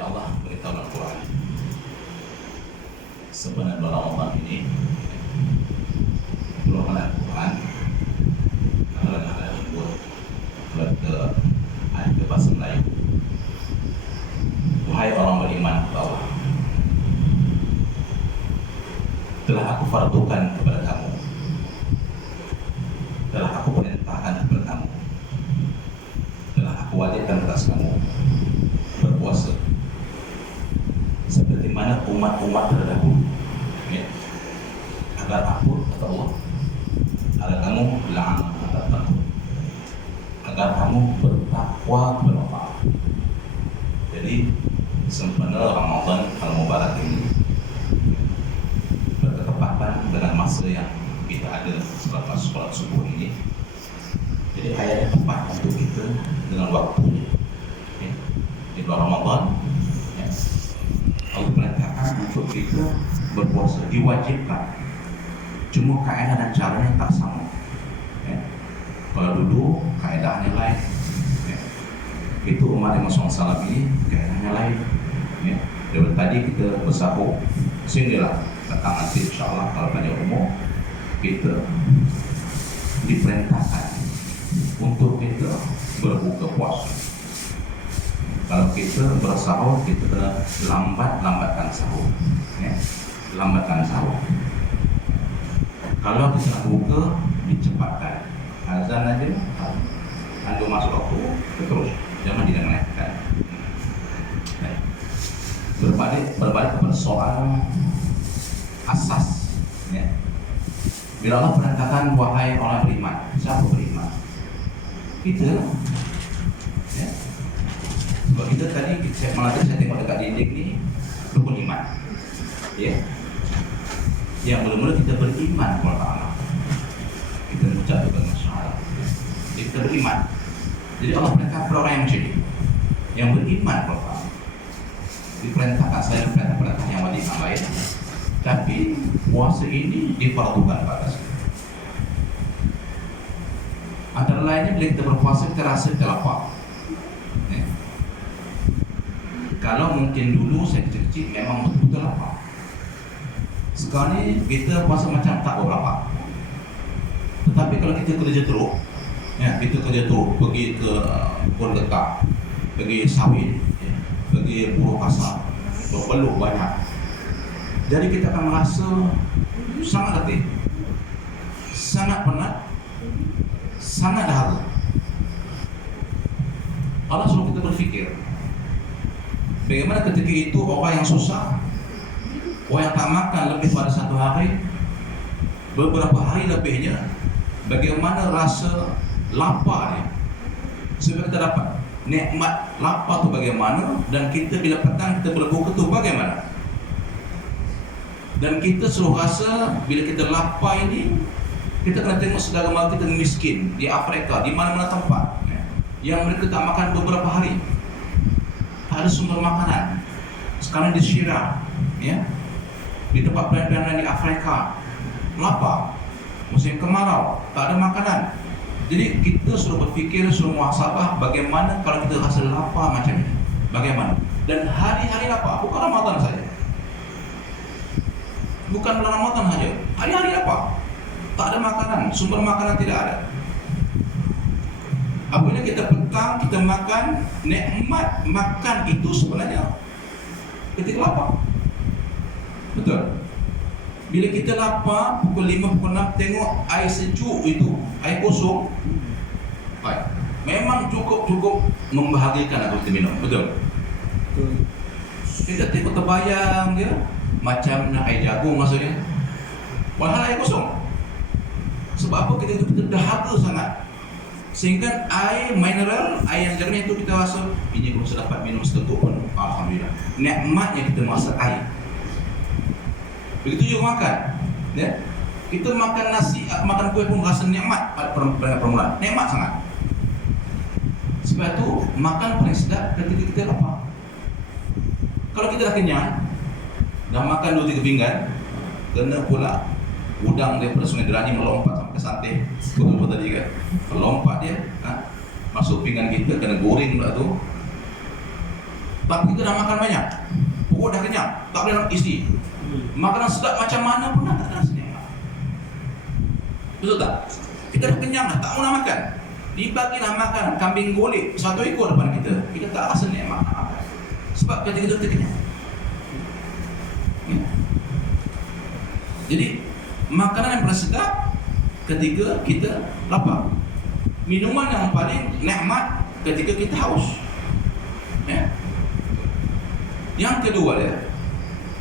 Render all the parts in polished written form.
Ya Allah beritahu dalam Quran, sebenarnya bulan Ramadan ini bulan Al-Quran adalah ayat libur ayat ke bahasa Melayu. Wahai orang beriman kepada Allah, telah aku fardukan kepada kamu, telah aku perintahkan kepada kamu, telah aku wajibkan atas kamu berpuasa seperti mana umat-umat terdahulu, ya, agar aku kata Allah, agar kamu agar kamu bertakwa kepada Allah. Jadi sebenarnya Ramadan al-Mubarak ini berketepatan dengan masa yang kita ada setelah sholat subuh ini. Jadi ayatnya tepat untuk kita dengan waktunya, ya. Di bulan Ramadan, ya, Allah perintahkan untuk kita berpuasa, diwajibkan. Cuma kaedah dan caranya tak sama, ya. Kalau dulu kaedahnya lain, ya. Itu umat Nabi SAW ini kaedahnya lain, ya. Dari tadi kita bersahur, sehinggalah datang nanti insyaAllah kalau panjang umur kita diperintahkan untuk kita berbuka puasa. Kalau kita bersahur, kita lambatkan sahur, ya. Lambatkan sahur. Kalau kita nak buka, dicepatkan. Azan aja, anda masuk waktu, terus jangan dilengahkan. Berbalik kepada soal asas, ya. Bila Allah perintahkan wahai orang beriman, siapa beriman? Kita, ya. Sebab kita tadi, saya tengok dekat dinding ni, rukun iman, ya. Yang mula-mula kita beriman kepada Allah, kita mengucap dengan syahadat, kita beriman. Jadi Allah perintah kepada orang yang macam ni, yang beriman kepada Allah, diperintahkan saya perintah yang wajib yang lain. Tapi puasa ini difardukan pada saya. Antara lainnya bila kita berpuasa kita rasa kita lapar, ya. Kalau mungkin dulu saya kecil-kecil memang betul-betul lapar. Sekarang ni kita puasa macam tak berapa. Tetapi kalau kita kerja teruk, ya, kita kerja teruk, pergi ke pun dekat, pergi sawit, ya, pergi buruh pasar, berpeluh banyak. Jadi kita akan merasa sangat letih, sangat penat, sangat dahaga. Allah suruh kita berfikir, bagaimana ketika itu orang yang susah, orang yang tak makan lebih pada satu hari, beberapa hari lebihnya, bagaimana rasa lapar dia. Supaya kita dapat nikmat lapar tu bagaimana, dan kita bila petang kita berbuka tu bagaimana. Dan kita selalu rasa bila kita lapar ini, kita kena tengok saudara mara kita miskin di Afrika, di mana-mana tempat, ya, yang mereka tak makan beberapa hari, tak ada sumber makanan. Sekarang di Syria, ya, di tempat pelayanan di Afrika, lapar, musim kemarau, tak ada makanan. Jadi kita suruh berfikir, suruh muhasabah, bagaimana kalau kita rasa lapar macam ini, bagaimana. Dan hari-hari lapar, bukan Ramadan saja, bukan bulan Ramadan saja, hari-hari lapar, tak ada makanan, sumber makanan tidak ada. Apabila kita petang, kita makan, nikmat makan itu sebenarnya ketika lapar. Betul. Bila kita lapar, pukul 5, pukul 6, tengok air sejuk itu, air kosong, baik, memang cukup membahagiakan untuk kita minum. Betul? Betul. Kita tengok terbayang dia macam nak air jagung maksudnya, padahal air kosong. Sebab apa? Kita dahaga sangat, sehingga air mineral, air yang jernih itu kita rasa ini kalau saya dapat minum seteguk pun alhamdulillah, nikmatnya kita merasa air. Begitu juga makan, ya. Kita makan nasi, makan kuih pun rasa nikmat pada permulaan, nikmat sangat. Sebab itu makan paling sedap ketika kita lapar. Kalau kita dah kenyang, dah makan 2-3 pinggan, kena pula udang daripada Sungai Derani melompat sampai ke Santeh, betul tadi kan, melompat dia, masuk pinggan kita, kena goreng pula tu. tapi kita dah makan banyak, perut dah kenyang, tak boleh nak isi. Makanan sedap macam mana pun tak rasa nikmat. Betul tak? Kita dah kenyang dah, tak mau nak makan. Dibagilah makan kambing golek 1 ekor depan kita, kita tak rasa nikmat nak makan. Sebab ketika kita kenyang. Ya. Jadi makanan yang paling sedap ketika kita lapar. Minuman yang paling nikmat ketika kita haus. Ya. Yang kedua dia,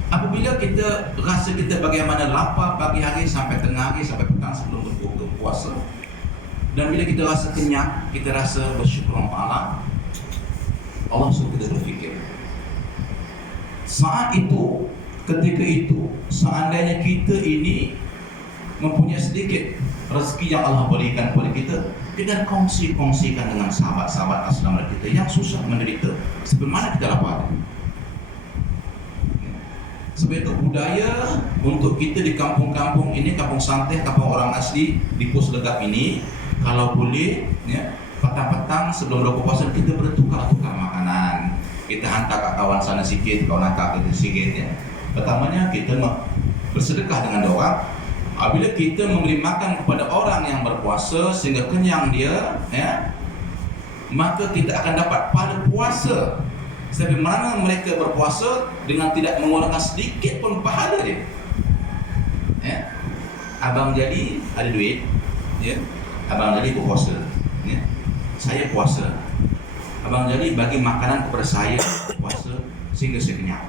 apabila kita rasa kita bagaimana lapar pagi hari sampai tengah hari sampai petang sebelum berbuka puasa, dan bila kita rasa kenyang, kita rasa bersyukur kepada Allah suruh kita berfikir. Saat itu, ketika itu, seandainya kita ini mempunyai sedikit rezeki yang Allah berikan kepada kita, kita kongsikan dengan sahabat-sahabat aslam kita yang susah menderita seperti mana kita lapar. Sebab itu budaya untuk kita di kampung-kampung ini, kampung santai, kampung orang asli di Pos Legap ini, kalau boleh ya, petang-petang sebelum berbuka puasa kita bertukar-tukar makanan. Kita hantar kat kawan sana sikit, kawan hantar kita sikit ya. Pertamanya kita bersedekah dengan orang. Apabila kita memberi makan kepada orang yang berpuasa sehingga kenyang dia ya, maka kita akan dapat pahala puasa sebab mana mereka berpuasa dengan tidak menggunakan sedikit pun pahala dia. Ya. Abang jadi ada duit, ya. Abang jadi berpuasa, ya. Saya puasa. Abang jadi bagi makanan kepada saya puasa sehingga saya kenyang.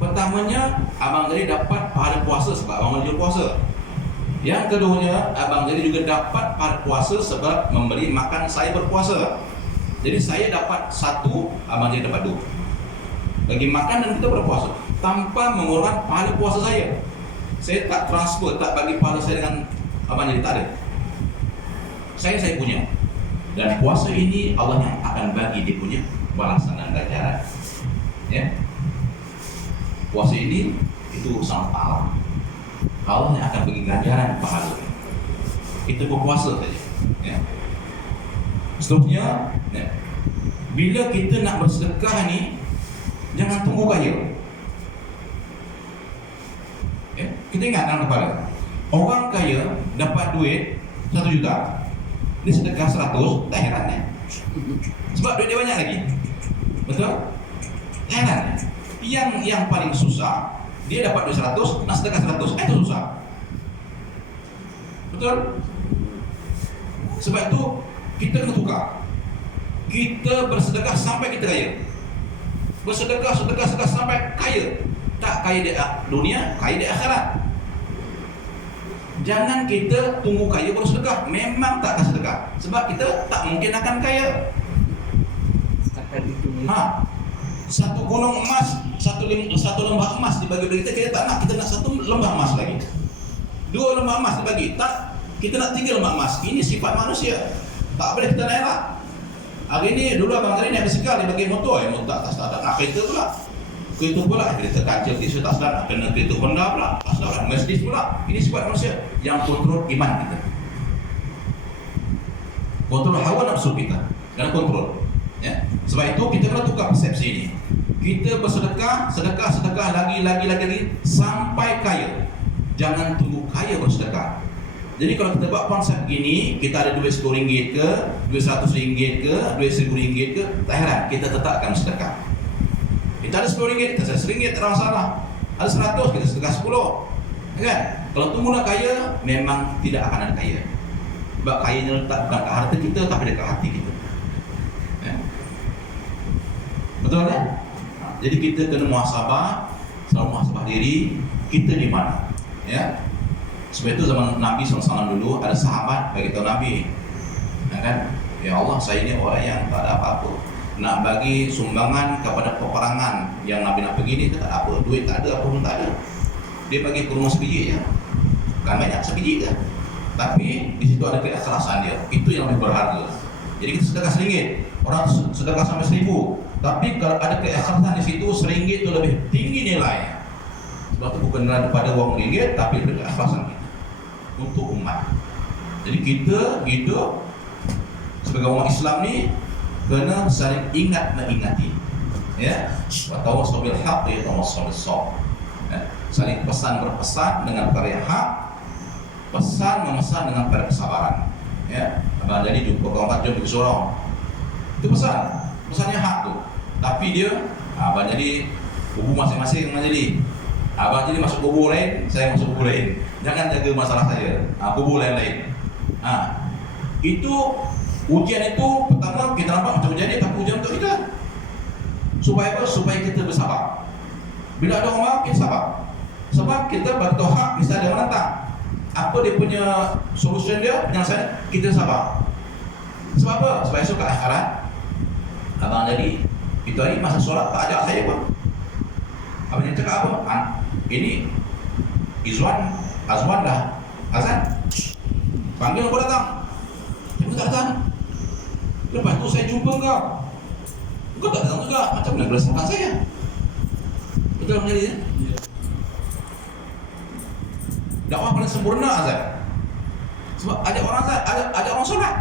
Pertamanya abang jadi dapat pahala puasa sebab abang jadi puasa. Yang keduanya, abang jadi juga dapat pahala puasa sebab memberi makan saya berpuasa. Jadi saya dapat 1, abang jadi dapat 2. Bagi makan dan kita berpuasa tanpa mengurangkan pahala puasa saya. Saya tak transfer, tak bagi pahala saya dengan abang jadi, tak ada. Saya punya. Dan puasa ini Allah yang akan bagi dia punya balasan dan ganjaran. Ya. Puasa ini itu sangat Allah. Allah yang akan bagi ganjaran pahala. Kita berpuasa saja. Ya. Seterusnya, ya, bila kita nak bersedekah ni, jangan tunggu kaya. Ya, kita ingat dalam kepala, orang kaya dapat duit 1 juta, dia sedekah 100, tak heran ya? Sebab duit dia banyak lagi. Betul? Tak heran ya? Yang paling susah, dia dapat duit 100, nak sedekah 100, itu susah. Betul? Sebab itu kita kena tukar. Kita bersedekah sampai kita kaya. Bersedekah sampai kaya. Tak kaya di dunia, kaya di akhirat. Jangan kita tunggu kaya baru sedekah. Memang tak akan sedekah sebab kita tak mungkin akan kaya. Satu gunung emas, satu lembah emas dibagi oleh kita tak nak. Kita nak 1 lembah emas lagi. 2 lembah emas dibagi. Tak, kita nak 3 lembah emas. Ini sifat manusia. Tak boleh kita naik lah. Hari ni dulu abang tadi naik basikal, dia bagi motor, motor tak sedap, nak kereta pula. Kereta kancil, kereta tak sedap, nak kena kereta Honda pula, tak sedap, Mercedes pula. Ini sifat manusia yang kontrol iman kita. Kontrol hawa nafsu kita, kena kontrol. Ya. Sebab itu kita kena tukar persepsi ini. Kita bersedekah, sedekah lagi sampai kaya. Jangan tunggu kaya bersedekah. Jadi kalau kita buat konsep begini, kita ada duit RM10 ke, duit RM100 ke, duit RM1000 ke, tak heran kita tetap akan sedekah. Kita ada RM10, kita sedekah RM1, tak ada masalah. Ada RM100, kita sedekah RM10. Kan? Kalau tunggu nak kaya, memang tidak akan ada kaya. Sebab kayanya letak bukan ke harta kita, tapi dekat hati kita. Ya? Betul kan? Jadi kita kena muhasabah, selalu muhasabah diri, kita di mana? Ya? Sebab itu zaman Nabi SAW dulu ada sahabat bagi tahu Nabi, ya kan? Ya Allah, saya ini orang yang tak ada apa-apa, nak bagi sumbangan kepada peperangan yang Nabi nak pergi ni, tak ada apa, duit tak ada, apa pun tak ada. Dia bagi kurma sebiji je, bukan banyak, sebiji je. Tapi di situ ada keikhlasan dia, itu yang lebih berharga. Jadi kita sedekah RM1, orang sedekah sampai RM1000, tapi kalau ada keikhlasan di situ, RM1 itu lebih tinggi nilainya. Sebab itu bukan nilai daripada wang RM1, tapi lebih keikhlasan kita untuk umat. Jadi kita hidup sebagai orang Islam ni kena saling ingat mengingati. ya, wa tawassaw bil haqqi wa tawassaw bis sabr. Ya, saling pesan berpesan dengan perkara yang hak, pesan memesan dengan perkara kesabaran. Ya, abang jadi jumpa kawan jumpa ke sorong. Itu pesannya hak tuh. Tapi dia abang jadi kubu masing-masing menjadi. Abang jadi masuk kubu lain, saya masuk kubu lain. Jangan jaga masalah saya. Kubu lain-lain. Itu ujian itu pertama kita nampak macam ujian ni, tapi ujian untuk kita. Supaya apa? Supaya kita bersabar. Bila ada orang marah, kita sabar. Sebab kita baru hak, bisa ada orang datang. Apa dia punya solution dia, penyelesaian, kita sabar. Sebab apa? Sebab esok ke akhirat, abang jadi, itu hari masa solat tak ajak saya pun. Abang yang cakap apa? Ini Azwan dah azan. Panggil aku datang. Saya pun tak datang. Lepas tu saya jumpa kau. Kau tak datang juga. Macam mana berdasarkan saya? Betul menjadi ya? Dakwah paling sempurna azan. Sebab ada orang azan, ada orang solat.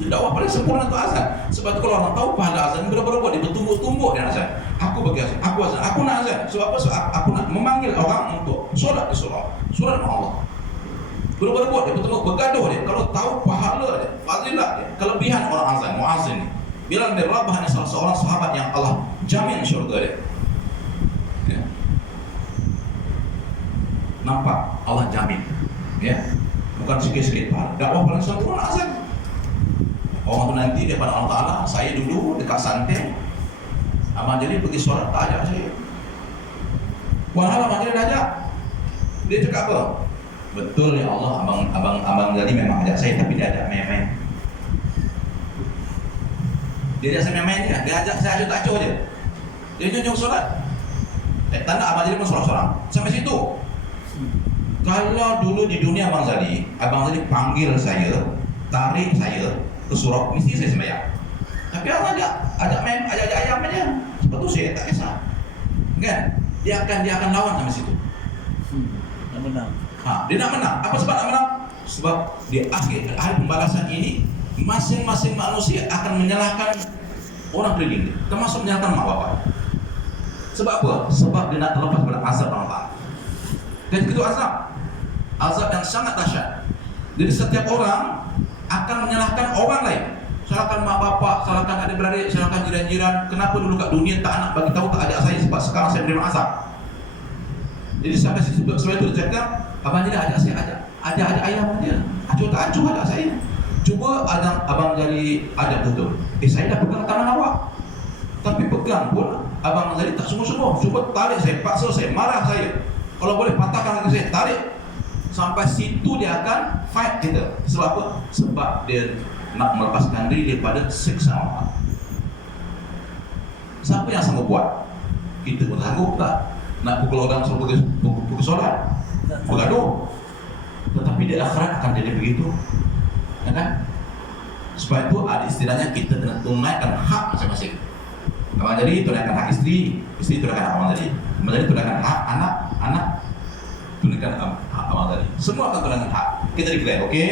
Dakwah paling sempurna itu azan. Sebab kalau orang tahu pahala azan berapa-berapa, dia bertumbuk-tumbuk dia azan. Aku bagi azan, aku nak azan. Sebab apa? Sebab aku nak memanggil orang untuk solat di surau. Solat dengan Allah. Berapa-berapa dia bertemu bergaduh dia. Kalau tahu pahala dia, fadilah dia, kelebihan orang azan, muazzin ni. Bilal bin Rabah ni salah seorang sahabat yang Allah jamin syurga dia. Ya. Nampak Allah jamin. Ya. Bukan sikit-sikit pahala. Dakwah paling sempurna azan. Orang tu nanti daripada Allah Ta'ala, saya dulu dekat Santeng, abang jadi pergi solat tak ajak saya. Walhal abang jadi dah ajak. Dia cakap apa? Betul ya Allah, abang jadi memang ajak saya, tapi dia ajak main-main. Dia ajak saya main-main je. Dia ajak saya acuh-acuh je. Dia junjung solat. Tanda abang jadi pun solat-solat. Sampai situ. Kalau dulu di dunia abang jadi panggil saya, tarik saya ke surau, mesti saya sembahyang. Tapi Allah ajak main, ajak ayam aja. Sebab tu saya tak kisah. Kan? Dia akan lawan sampai situ. Nak menang. Dia nak menang. Apa sebab nak menang? Sebab di akhir hari pembalasan ini, masing-masing manusia akan menyalahkan orang keliling dia, termasuk menyalahkan mak bapak. Sebab apa? Sebab dia nak terlepas pada azab Allah. Dan itu azab yang sangat dahsyat. Jadi setiap orang akan menyalahkan orang lain. Salahkan mak bapak, salahkan adik-beradik, salahkan jiran-jiran. Kenapa dulu kat dunia tak nak bagi tahu tak ajak saya, sebab sekarang saya menerima azab. Jadi sampai sebab itu dia cakap, abang jadi ajak saya, ajak ayam dia. Acuh tak acuh ajak saya. Cuba abang jadi ajak betul. Saya dah pegang tangan awak. Tapi pegang pun abang jadi tak sungguh-sungguh. Cuba tarik saya, paksa saya, marah saya. Kalau boleh patahkan kaki saya, tarik. Sampai situ dia akan fight kita. Sebab apa? Sebab dia nak melepaskan diri daripada siksa Allah. Siapa yang sanggup buat? Kita pun sanggup tak? Nak pukul orang suruh pergi solat, bergaduh. Tetapi di akhirat akan jadi begitu, ya kan? Sebab itu ada istilahnya kita kena tunaikan hak masing-masing. Abang jadi tunaikan hak istri tunaikan hak abang jadi. Abang jadi tunaikan hak anak tunaikan hak abang tadi. Semua akan tunaikan hak. Kita declare, okey?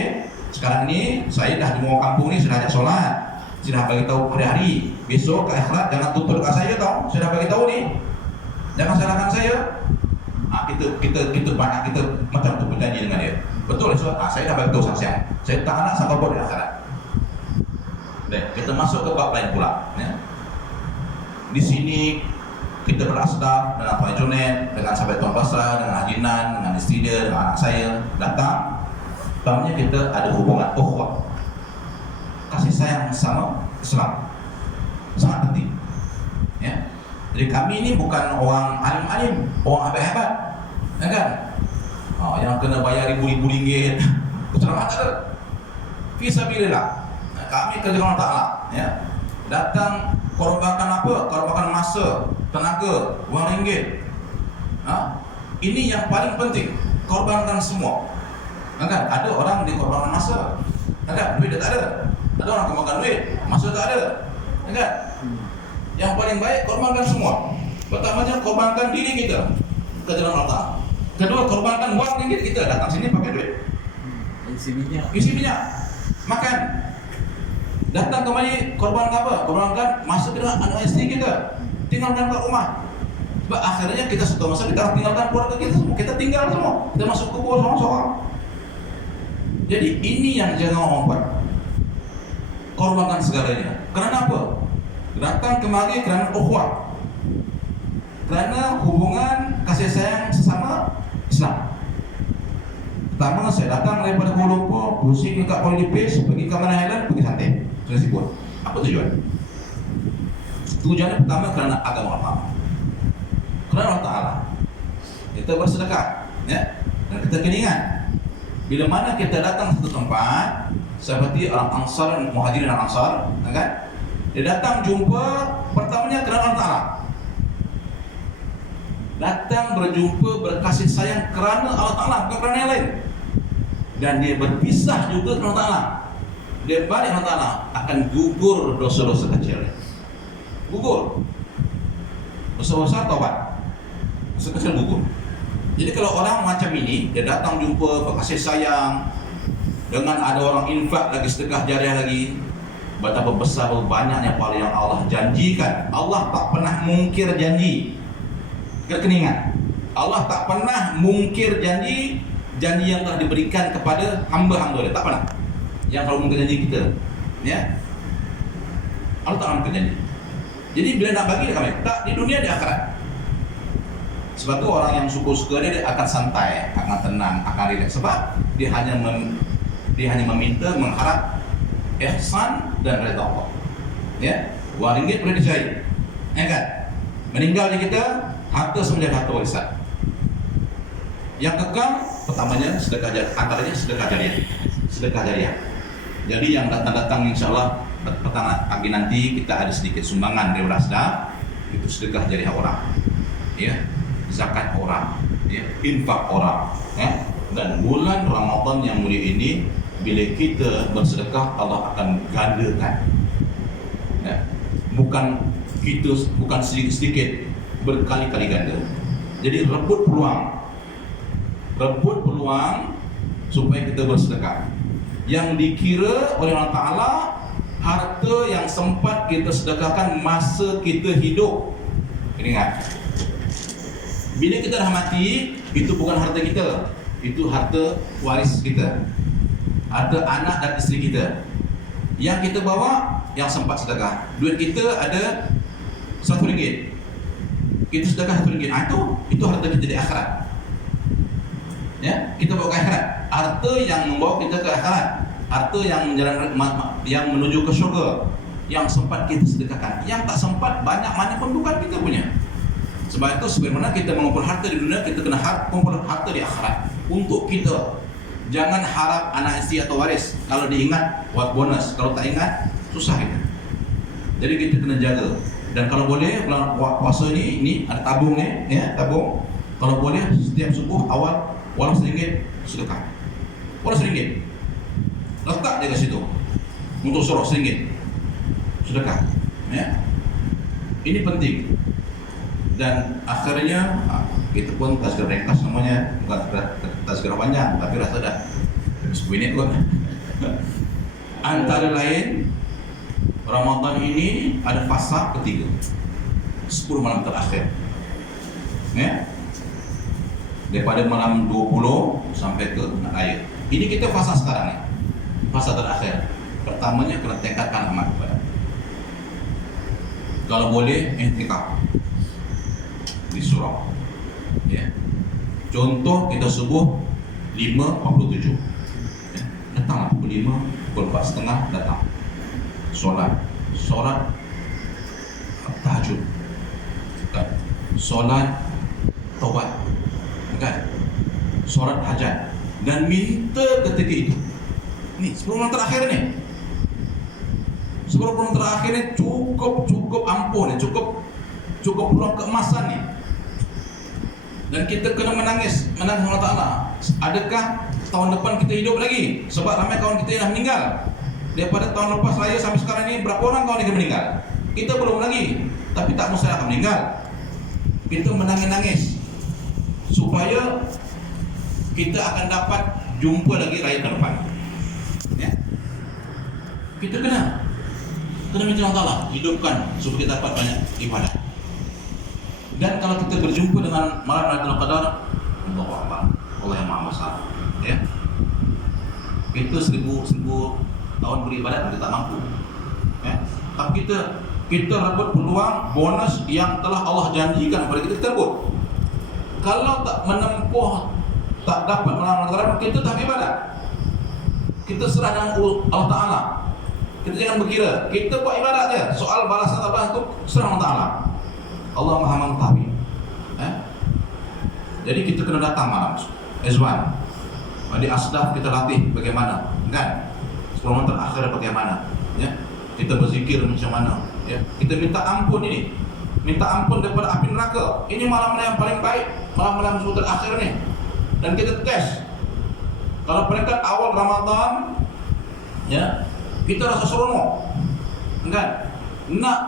Sekarang ni saya dah di mau kampung ni sudah ajak solat. Saya dah bagi tahu hari-hari. Besok ke akhirat jangan tuntut dekat saya tau. Saya dah bagi tahu ni. Jangan salahkan saya. Kita banyak kita macam tu berjanji dengan dia. Betul so, saya dah bagi tahu saksian. Saya tak nak sangka buat di akhirat. Baik, kita masuk ke bab lain pula, ya. Di sini kita berasdaf dengan Tuan Junaid, dengan sahabat Tuan Basrah, dengan Haji Nan, dengan isteri dia, dengan anak saya datang. Pertamanya kita ada hubungan ukhuwah, kasih sayang sama Islam, sangat penting. Ya. Jadi kami ini bukan orang alim-alim, orang hebat-hebat, ya kan? Yang kena bayar ribu-ribu ringgit, ceramah tak ada. Fisabilillah. Kami kerja Allah Ta'ala, ya. Datang korbankan apa? Korbankan masa, tenaga, wang ringgit. Ini yang paling penting. Korbankan semua. Kan? Ada orang dikorbankan masa, kan? Duit dia tak ada. Ada orang korbankan duit, masa tak ada, kan? Yang paling baik korbankan semua. Pertamanya korbankan diri kita ke jalan Allah. Kedua korbankan wang ringgit kita, datang sini pakai duit. Isi minyak, makan. Datang kembali korbankan apa? Korbankan masa kita, anak isteri kita. tinggalkan kat rumah. Sebab akhirnya kita suatu masa kita tinggalkan keluarga kita semua, kita tinggal semua, kita masuk kubur seorang-seorang. Jadi ini yang jangan orang buat, korbankan segalanya. Kerana apa? Datang kemari kerana ukhuwah, kerana hubungan kasih sayang sesama Islam. Pertama, saya datang daripada Kuala Lumpur, pusing dekat Kuala Lipis, pergi ke Cameron Highland, pergi santai, sudah sibuk. Apa tujuan? Tujuannya pertama kerana agama Allah, kerana Allah Ta'ala. Kita bersedekah, ya? Dan kita kena ingat, bila mana kita datang satu tempat, seperti orang Ansar, Muhajirin dan Ansar, kan? Dia datang jumpa, pertamanya kerana Allah Ta'ala. Datang berjumpa, berkasih sayang kerana Allah Ta'ala, bukan kerana yang lain. Dan dia berpisah juga kerana Allah Ta'ala. Dia balik Allah Ta'ala, akan gugur dosa-dosa kecil. Gugur. Dosa besar taubat, dosa kecil gugur. Jadi kalau orang macam ini, dia datang jumpa, berkasih sayang, dengan ada orang infak lagi, sedekah jariah lagi, betapa besar, betapa banyaknya pahala yang Allah janjikan. Allah tak pernah mungkir janji. Kita kena ingat, Allah tak pernah mungkir janji yang telah diberikan kepada hamba-hamba Dia. Tak pernah. Yang kalau mungkir janji kita, ya, Allah tak mungkir janji. Jadi bila nak bagi dia kami, tak di dunia, di akhirat. Sebab tu orang yang suka-suka dia akan santai, akan tenang, akan rileks. Sebab dia hanya meminta, mengharap ihsan dan redha Allah. Ya, wang ringgit boleh dicari, ya kan? Meninggal di kita, harta semenjadi harta warisan. Yang kekal, pertamanya sedekah jariah, antaranya sedekah jariah. Sedekah jariah. Jadi yang datang-datang insya-Allah petang pagi nanti kita ada sedikit sumbangan dari Rasda, itu sedekah jariah orang, ya, zakat orang, ya, infak orang, ya. Dan bulan Ramadan yang mulia ini, bila kita bersedekah, Allah akan gandakan, ya. Bukan sedikit-sedikit, berkali-kali ganda. Jadi rebut peluang supaya kita bersedekah. Yang dikira oleh Allah Ta'ala harta yang sempat kita sedekahkan masa kita hidup. Ingat, bila kita dah mati, itu bukan harta kita, itu harta waris kita, harta anak dan isteri kita. Yang kita bawa, yang sempat sedekah. Duit kita ada RM1, kita sedekah RM1. Itu harta kita di akhirat. Ya, kita bawa ke akhirat. Harta yang membawa kita ke akhirat, harta yang yang menuju ke syurga, yang sempat kita sedekahkan. Yang tak sempat, banyak mana pun bukan kita punya. Sebab itu sebagaimana kita mengumpul harta di dunia, kita kena kumpul harta di akhirat untuk kita. Jangan harap anak isteri atau waris. Kalau diingat, buat bonus. Kalau tak ingat, susah kita. Jadi kita kena jaga. Dan kalau boleh, bulan puasa ini ada tabung ni, ya, tabung. Kalau boleh, setiap subuh awal, walau RM1 sedekah. Walau RM1, letak dia ke situ untuk suruh RM1 sedekah, ya. Ini penting. Dan akhirnya kita pun tazkirah ringkas namanya, bukan tazkirah panjang, tapi rasa dah 10 minit pun. Antara lain, Ramadan ini ada fasa ketiga, 10 malam terakhir, ya. Daripada malam 20 sampai ke akhir. Ini kita fasa sekarang ni, fasa terakhir. Pertamanya kena tingkatkan amal ibadah. Kalau boleh, i'tikaf di surau, ya. Contoh kita subuh 5.47, ya. Datanglah pukul 5, pukul 4.30 datang. Solat tahajud, kan? Solat taubat, kan? Solat hajat, dan minta ketika itu. Ni 10 bulan terakhir ni, 10 bulan terakhir ni cukup ampuh ni, cukup peluang keemasan ni. Dan kita kena menangis Allah Ta'ala. Adakah tahun depan kita hidup lagi? Sebab ramai kawan kita yang dah meninggal. Daripada tahun lepas raya sampai sekarang ni, berapa orang kawan kita meninggal? Kita belum lagi, tapi tak mustahil akan meninggal. Kita menangis-nangis supaya kita akan dapat jumpa lagi raya ke depan, ya. Kita kena minta Allah Ta'ala hidupkan supaya kita dapat banyak ibadah. Dan kalau kita berjumpa dengan malam Lailatul Qadar, Allahu Akbar, Allah yang Maha Besar, ya. Itu 1000 tahun beribadat kita tak mampu, ya. Tapi kita rebut peluang bonus yang telah Allah janjikan kepada kita, kita rebut. Kalau tak menempuh, tak dapat malam Lailatul Qadar, kita tak ibadat. Kita serah dengan Allah Ta'ala. Kita jangan berkira kita buat ibadat je, soal balasan tak balas itu serah Allah Ta'ala. Allah Maha mengetahui. Jadi kita kena datang malam Ezwan. Di asdaf kita latih bagaimana, kan? 10 malam terakhir bagaimana, ya? Kita berzikir macam mana, ya? Kita minta ampun ini. Minta ampun daripada api neraka. Ini malam-malam yang paling baik, malam-malam 10 terakhir ni. Dan kita tes. Kalau peringkat awal Ramadan, ya, kita rasa seronok, kan? Nak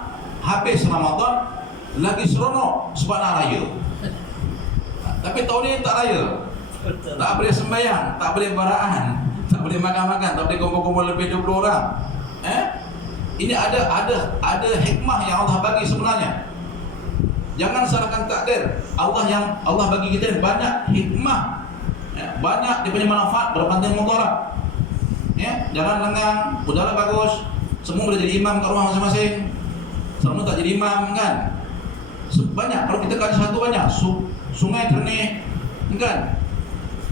habis Ramadan lagi seronok sebab nak raya. Tapi tahun ini tak raya, tak boleh sembahyang, tak boleh baraan, tak boleh makan-makan, tak boleh kumpul-kumpul lebih 20 orang. Ini ada hikmah yang Allah bagi sebenarnya. Jangan salahkan takdir. Allah bagi kita banyak hikmah. Banyak dia punya manfaat, berbanding mudarat. Ya, jalan lengang, udara bagus, semua boleh jadi imam kat rumah masing-masing. Semua tak jadi imam, kan? Banyak, kalau kita kasih satu banyak, sungai jernih, kan?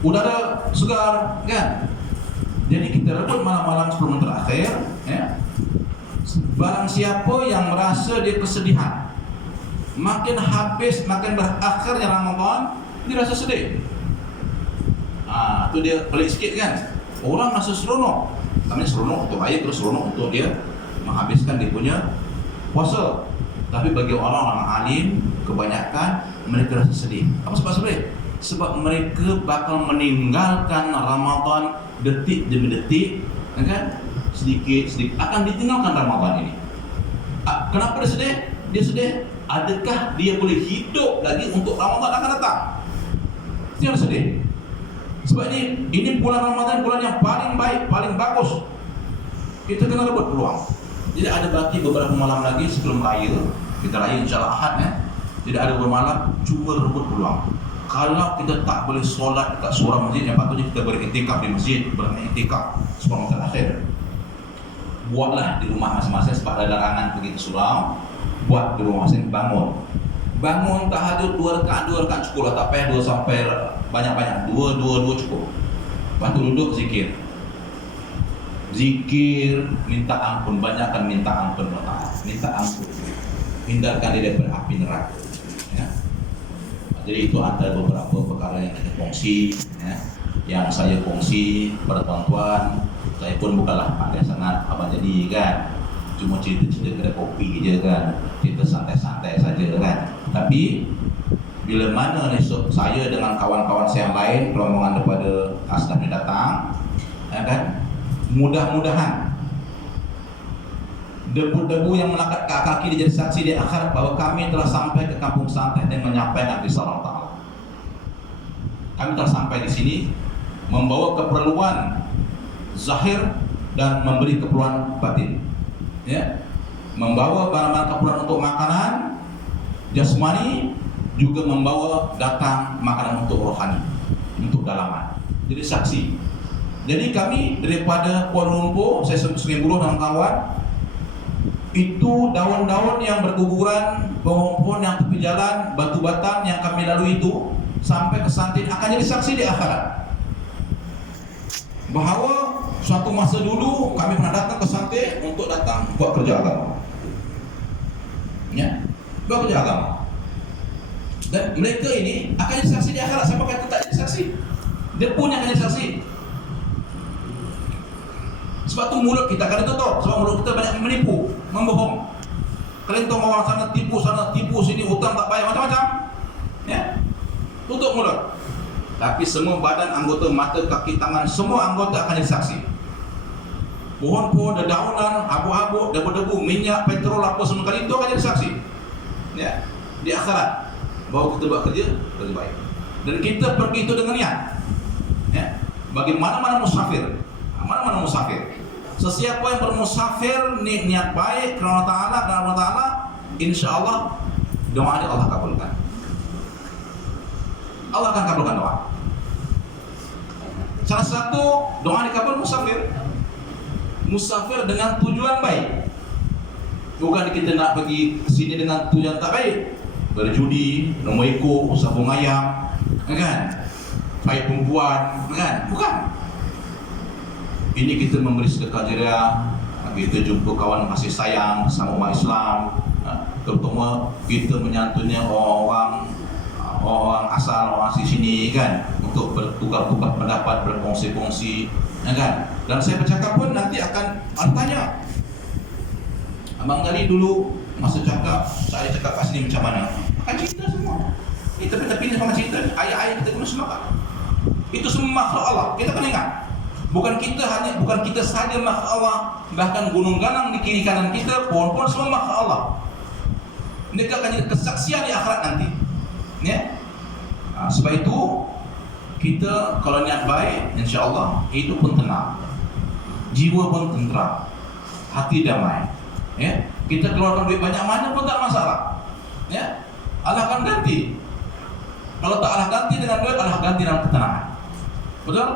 Udara segar, kan? Jadi kita rebut malam-malam 10 terakhir, ya. Barang siapa yang merasa dia kesedihan, makin habis, makin berakhirnya Ramadan, dia rasa sedih. Itu dia pelik sikit, kan? Orang rasa seronok. Namanya seronok untuk raya, terus seronok untuk dia menghabiskan dia punya puasa. Tapi bagi orang-orang alim, kebanyakan mereka rasa sedih. Apa sebab sedih? Sebab mereka bakal meninggalkan Ramadan detik demi detik, kan? Sedikit akan ditinggalkan Ramadan ini. Kenapa dia sedih? Dia sedih, adakah dia boleh hidup lagi untuk Ramadan akan datang? Itu yang sedih. Sebab ini bulan Ramadan, bulan yang paling baik, paling bagus. Kita kena rebut peluang. Jadi ada baki beberapa malam lagi sebelum raya. Kita raya insyaAllah Ahad, Jadi ada beberapa malam, cuba rebut peluang. Kalau kita tak boleh solat dekat seorang masjid, yang patutnya kita beriktikaf di masjid, beriktikaf 10 malam terakhir, buatlah di rumah masing-masing. Sebab ada larangan pergi ke surau, buat di rumah masing, bangun tahajud 2 rakaat cukup lah, tak payah 2 sampai banyak-banyak, 2 cukup. Lepas tu duduk zikir, minta ampun, banyakkan minta ampun, minta ampun, hindarkan dia daripada api neraka, ya. Jadi itu antara beberapa perkara yang kita kongsi, ya. Yang saya kongsi kepada tuan-tuan. Saya pun bukanlah pandai sangat apa jadi, kan, cuma cerita-cerita kedai kopi je, kan, kita santai-santai saja, kan. Tapi bila mana esok saya dengan kawan-kawan saya yang lain rombongan daripada asnaf ni datang, ya, kan, mudah-mudahan debu-debu yang melekat ke kaki dia jadi saksi di akhirat bahawa kami telah sampai ke kampung santai dan menyampaikan risalah Allah. Kami telah sampai di sini membawa keperluan zahir dan memberi keperluan batin, ya, membawa barang-barang keperluan untuk makanan jasmani, juga membawa datang makanan untuk rohani, untuk dalaman. Jadi saksi. Jadi kami daripada Kuala Lumpur, saya Sungai Buloh dan kawan, itu daun-daun yang berguguran, pohon-pohon yang tepi jalan, batu batang yang kami lalui itu sampai ke Santin akan jadi saksi di akhirat bahawa suatu masa dulu kami pernah datang ke Santin untuk datang buat kerja agama, ya, buat kerja agama. Dan mereka ini akan jadi saksi di akhirat. Siapa kata tak jadi saksi? Dia pun yang akan jadi saksi. Sebab tu mulut kita akan ditutup. Sebab mulut kita banyak menipu, membohong. Kelentong orang sana tipu sini, hutang tak bayar, macam-macam, ya. Tutup mulut. Tapi semua badan, anggota, mata, kaki, tangan, semua anggota akan jadi saksi. Pohon-pohon, dedaunan, habuk-habuk, debu-debu, minyak, petrol, apa semua kali itu akan jadi saksi, ya, di akhirat bahawa kita buat kerja baik. Dan kita pergi itu dengan niat, ya. Bagi mana-mana musafir, sesiapa yang bermusafir niat baik kerana Allah Ta'ala, insya Allah doa dia Allah kabulkan. Allah akan kabulkan doa. Salah satu doa dikabul musafir. Musafir dengan tujuan baik. Bukan kita nak pergi ke sini dengan tujuan tak baik. Berjudi, nombor ekor, sabung ayam, kan? Baik perempuan, kan? Bukan. Ini kita memberi sedekah jariah, kita jumpa kawan kasih sayang sama umat Islam, terutama kita menyantunnya orang asal, orang asli sini, kan, untuk bertukar-tukar pendapat, berkongsi-kongsi, kan. Dan saya bercakap pun nanti akan tanya, Abang Gali dulu masa cakap, saya cakap kat sini macam mana? Akan cerita semua. Tapi ini sama cerita, ayat-ayat kita kena semakar. Itu semua makhluk Allah, kita kena ingat. Bukan kita saja makhluk Allah, bahkan gunung ganang di kiri kanan kita, pohon-pohon semua makhluk Allah. Mereka akan jadi kesaksian di akhirat nanti. Ya. Sebab itu kita kalau niat baik, insya-Allah hidup pun tenang, jiwa pun tenteram, hati damai. Ya. Kita keluarkan duit banyak mana pun tak masalah. Ya. Allah akan ganti. Kalau tak Allah ganti dengan duit, Allah ganti dengan ketenangan. Betul?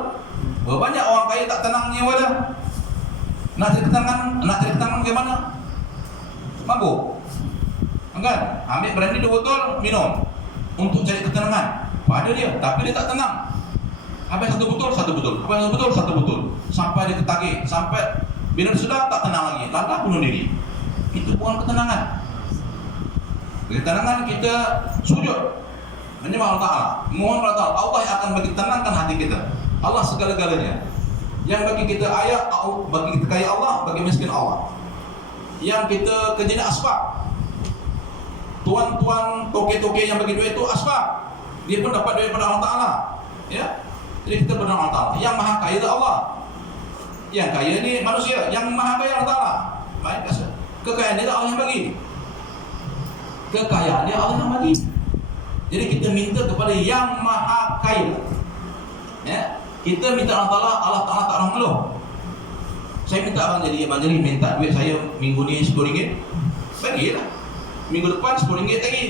Banyak orang kaya tak tenangnya wadah. Nak cari ketenangan bagaimana? Mabuk. Kan? Ambil brandy 2 botol, minum untuk cari ketenangan. Pada dia, tapi dia tak tenang. Habis 1 botol, 1 botol. Habis 1 botol, 1 botol. Sampai dia ketagih, sampai bila sudah tak tenang lagi, lantas bunuh diri. Itu bukan ketenangan. Ketenangan kita sujud, menyembah Allah Ta'ala, mohon kepada Allah. Allah yang akan bagi tenangkan hati kita. Allah segala-galanya. Yang bagi kita ayat, bagi kita kaya Allah, bagi miskin Allah. Yang kita kerja asbab. Tuan-tuan toke-toke yang bagi duit itu asbab. Dia pun dapat duit pada Allah Ta'ala. Ya. Jadi kita berdoa Allah Ta'ala. Yang maha kaya itu Allah. Yang kaya ni manusia. Yang maha kaya Allah Ta'ala. Baik, kasih. Kekayaan dia Allah yang bagi. Kekayaan dia Allah yang bagi. Jadi kita minta kepada yang maha kaya. Ya. Kita minta Allah Ta'ala tak orang ngeluh. Saya minta Abang Jali minta duit saya minggu ni RM10. Bagilah. Minggu depan RM10 lagi.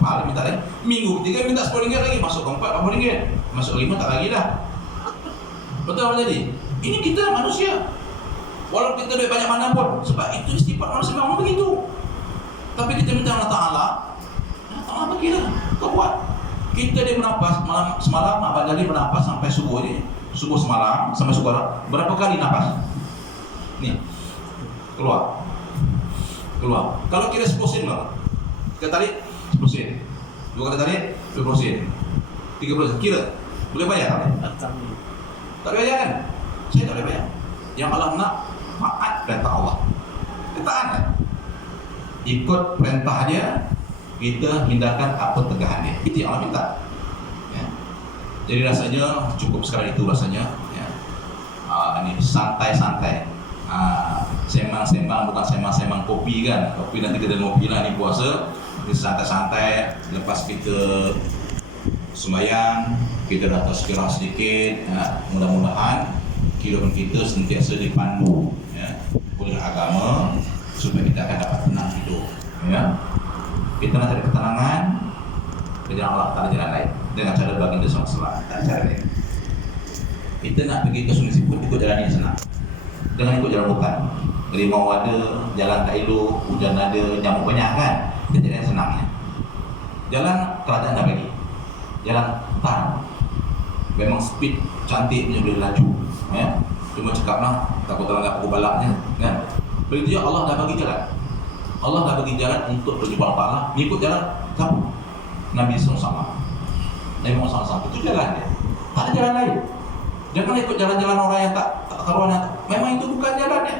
Pahala minta lagi. Minggu ketiga minta RM10 lagi. Masuk keempat RM40. Masuk kelima tak lagi dah. Betul Abang Jali? Ini kita manusia. Walau kita duit banyak mana pun, sebab itu sifat manusia memang begitu. Tapi kita minta Allah Ta'ala bagilah, kau buat. Kita dia bernafas semalam Abang Jali bernafas sampai subuh ni. Subuh semalam sampai subuh. Berapa kali nafas? Ni. Keluar. Kalau kira 10 sen lah. Kita tarik 10 sen. 2 kali tarik 20 sen. 30 sen. Kira. Boleh bayar tak? Tak boleh bayar kan? Saya tak boleh bayar. Yang Allah nak taat perintah Allah. Kita taat kan? Ikut perintah dia, kita hindarkan apa tegahan dia. Itu yang Allah minta. Ya. Jadi rasanya cukup sekali itu rasanya. Ya. Ini santai-santai. Sembang-sembang bukan sembang-sembang kopi kan. Kopi nanti kita ngopi lah ni puasa. Jadi santai-santai. Lepas kita sembahyang, kita dah tazkirah sedikit. Ya. Mudah-mudahan kehidupan kita sentiasa dipandu ya, oleh agama supaya kita akan dapat tenang hidup. Ya. Kita nak cari ketenangan, dengan Allah tak ada jalan lain. Dengan cara baginda SAW, tak ada cara lain. Kita nak pergi ke Sungai Siput, ikut jalan yang senang. Jangan ikut jalan hutan. Rimau ada, jalan tak elok, hujan ada, nyamuk banyak kan. Kita jalan yang senangnya. Jalan kerajaan dah bagi. Jalan hutan. Memang speed cantik punya boleh laju. Ya. Cuma cakaplah takut terangkat pukul balaknya kan. Begitu juga Allah dah bagi jalan. Allah dah bagi jalan untuk berjumpa Allah Ta'ala. Mengikut jalan siapa? Nabi SAW. Nabi Muhammad SAW. Itu jalan dia. Tak ada jalan lain. Jangan ikut jalan-jalan orang yang tak karuan. Memang itu bukan jalannya.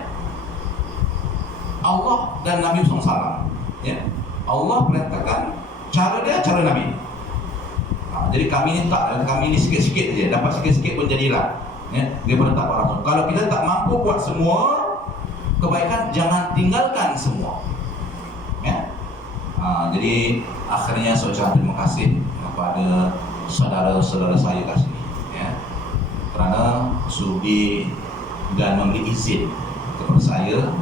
Allah dan Nabi SAW. Ya. Allah perintahkan cara dia, cara Nabi. Jadi kami ni sikit-sikit saja. Dapat sikit-sikit pun jadilah. Ya. Dia perintah orang. Kalau kita tak mampu buat semua kebaikan, jangan tinggalkan semua. Ya. Jadi akhirnya saya ucapkan terima kasih kepada saudara-saudara saya kat sini. Ya. Kerana sudi dan memberi izin kepada saya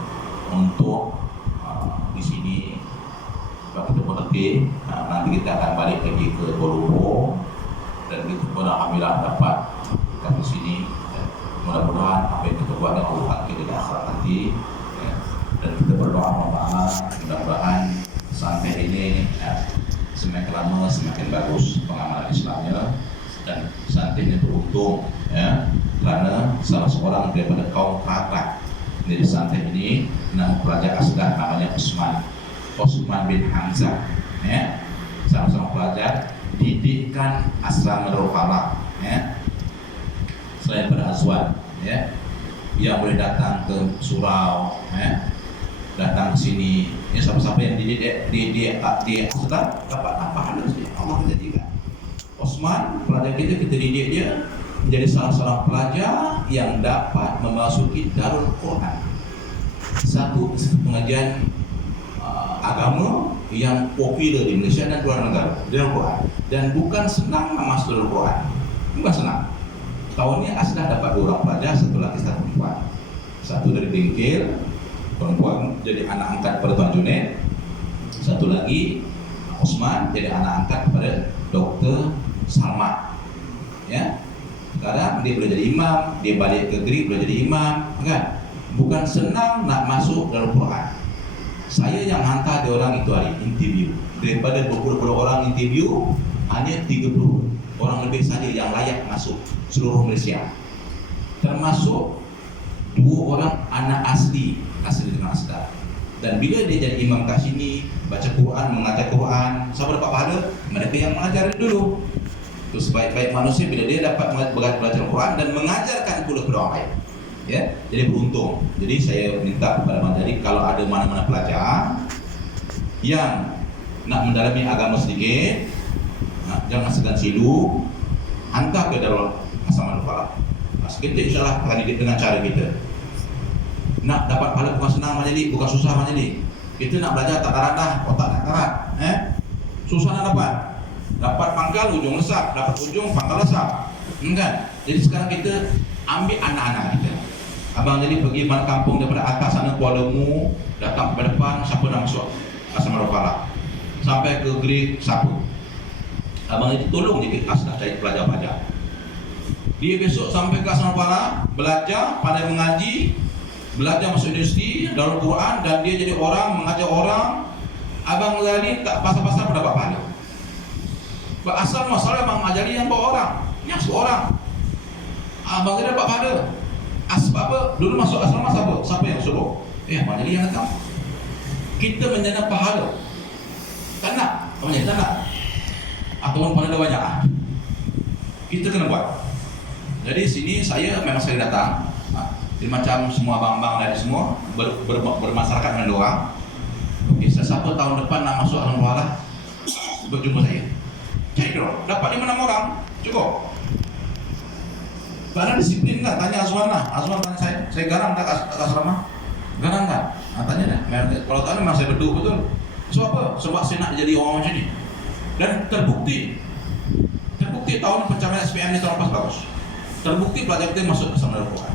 untuk di sini. Sebab kita mengerti nanti kita akan balik lagi ke Kuala Lumpur dan kita pun alhamdulillah dapat di sini. Mudah-mudahan apa yang kita buat Allah kita di akhirat nanti, dan kita berdoa Allah mudah-mudahan sampai ini semakin lama semakin bagus pengamalan Islamnya, dan santai ini beruntung karena salah seorang daripada kaum kerabat dari santai ini nama pelajar asdah namanya Osman bin Hamzah, salah seorang pelajar didikan asrama Darul Falah, selain pada Azwan, yang boleh datang ke surau, datang ke sini. Siapa-siapa yang di asrama dapat apa ada sih Allah menjadikan. Osman pelajar kita didik dia menjadi salah seorang pelajar yang dapat memasuki Darul Quran, satu pengajian agama yang populer di Malaysia dan luar negara, Darul Quran. Dan bukan senang masuk Darul Quran, bukan senang. Tahun ini Asdah dapat 2 orang pelajar, satu laki satu perempuan. Satu dari Bengkel, perempuan jadi anak angkat pada Tuan Junaid. Satu lagi Osman jadi anak angkat kepada Dr. Salma. Sekarang dia boleh jadi imam, dia balik ke Greek boleh jadi imam, kan? Bukan senang nak masuk dalam Quran. Saya yang hantar dia orang itu hari interview. Daripada berpuluh-puluh orang interview, hanya 30 orang lebih saja yang layak masuk seluruh Malaysia. Termasuk 2 orang anak asli dengan Asdah. Dan bila dia jadi imam kat sini, baca Quran, mengajar Quran, siapa dapat pahala? Mereka yang mengajar dulu. Terus sebaik-baik manusia bila dia dapat belajar Quran dan mengajarkan pula kepada orang lain. Jadi beruntung. Jadi saya minta kepada Abang Jadi, kalau ada mana-mana pelajar yang nak mendalami agama sedikit, jangan segan silu, hantar ke Darul Asrama Darul Falah. Kita insyaAllah akan didik dengan cara kita. Nak dapat pahala bukan senang Majlis, bukan susah Majlis. Kita nak belajar tak karat dah, otak tak karat. Susah nak dapat. Dapat pangkal ujung lesap, dapat ujung pangkal lesap. Kan? Jadi sekarang kita ambil anak-anak kita. Abang Jadi pergi mana kampung daripada atas sana Kuala Lumpur, datang ke depan, siapa nak masuk Asrama Darul Falah. Sampai ke Greek, siapa? Abang Jadi tolong dia Asdah cari pelajar-pelajar. Dia besok sampai ke Asrama Darul Falah, belajar, pandai mengaji, belajar masuk universiti, Darul Quran, dan dia jadi orang, mengajar orang. Abang Ghazali tak pasal-pasal pada dapat pahala. Asal masalah abang ajari yang bawa orang, yang seorang. Abang Ghazali dapat pahala. Sebab apa? Dulu masuk asrama siapa yang suruh? Abang Ghazali yang datang. Kita menjana pahala. Tak nak? Abang Ghazali tak nak? Ataupun pahala banyak. Kita kena buat. Jadi sini saya memang sering datang. Jadi macam semua abang-abang dari semua bermasyarakat dengan orang. Siapa tahun depan nak masuk Asrama Darul Falah, berjumpa saya. Cari dong, dapat 5-6 orang, cukup. Karena disiplin kan, tanya Azwan lah. Azwan tanya saya garang tak ke asrama? Garang kan? Tanya dah. Kalau tak memang saya berdua betul. Sebab apa? Sebab saya nak jadi orang macam ni. Dan terbukti tahun pencapaian SPM ni tahun lepas bagus. Terbukti pelajar kita masuk Asrama Darul Quran.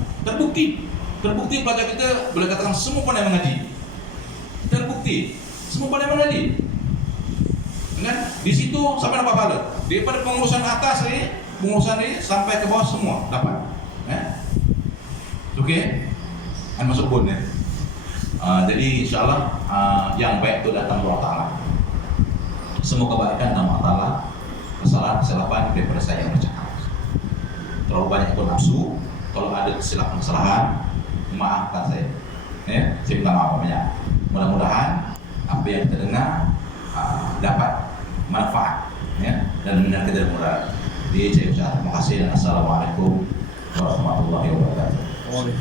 Terbukti pelajar kita boleh katakan semua pandai mengaji. Terbukti semua pandai mengaji. Kan? Di situ sampai dapat pahala. Daripada pengurusan atas ni, pengurusan ni sampai ke bawah semua dapat. Okey. Kan masuk pun ya. Jadi insyaAllah yang baik itu datang dari Allah Ta'ala. Semua kebaikan dari Allah Ta'ala. Kesalahan-kesalahan daripada saya yang bercakap. Terlalu banyak ikut nafsu. Kalau ada kesalahan, maafkan saya. Saya minta maaf banyak. Mudah-mudahan apa yang kita dengar dapat manfaat dan mendengar kita mudah. Jadi saya ucapkan terima kasih dan assalamualaikum warahmatullahi wabarakatuh.